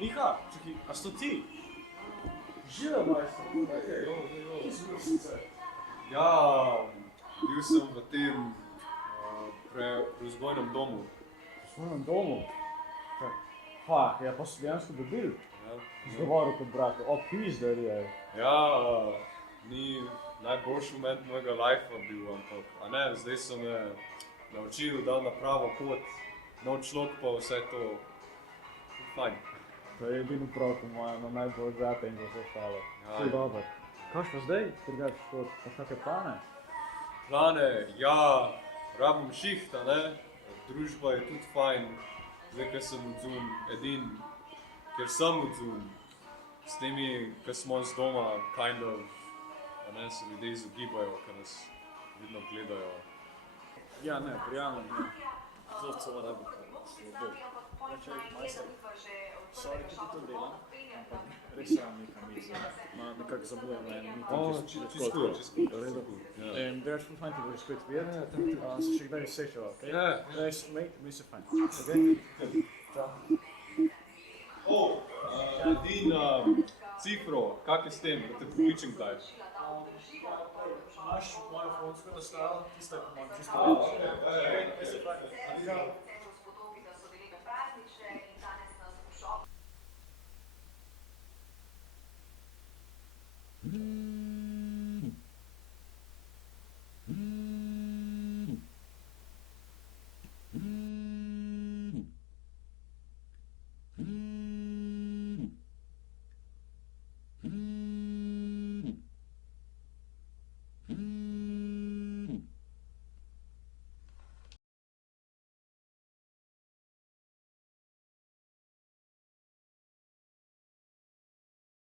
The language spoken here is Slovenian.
Miha, čakaj, a sto ti? Živa, majster. Ja, bil sem v tem prevzgojnem domu. V svojem domu? Fak, ja pa so dejansko dobili. Ja, Zgovoril kot brat, pizder je. ja, ni najboljši moment mojega lifea bil, ampak, a ne, zdaj so me naučili, dal na pravo pot, nov človek pa vse to. Fajn. To je edino prav, po mojem, no najbolj zate in za vse ostalo. Ja, To je dobro. Kaj pa zdaj? Drugač, pa kakve plane? Plane, ja, rabim šiht, a ne, družba je tudi fajn, zdaj, ker sem odzun, edin, ker sem odzun, s temi, ki smo z doma, kind of, a ne, se ljudje izogibajo, ker nas vidno gledajo. Ja, ne, prijavno, ne. Zelo celo rabi, slabo. Reče, majster, sorry, če ti to delam, ampak res se vam nekam nekako zamujam na eno meeting. Čisto. Redo. Ja. In drugač ful fajn te boš spet videti. Se še kdaj srečava, okej? Ja. Res, mi se fajn, okej? Čau. Din, cifro, kak je s tem, da te pokličem kaj? Imaš mojo fonsko nastavljeno, tista, ko imam čisto več. Okej, mi se fajn.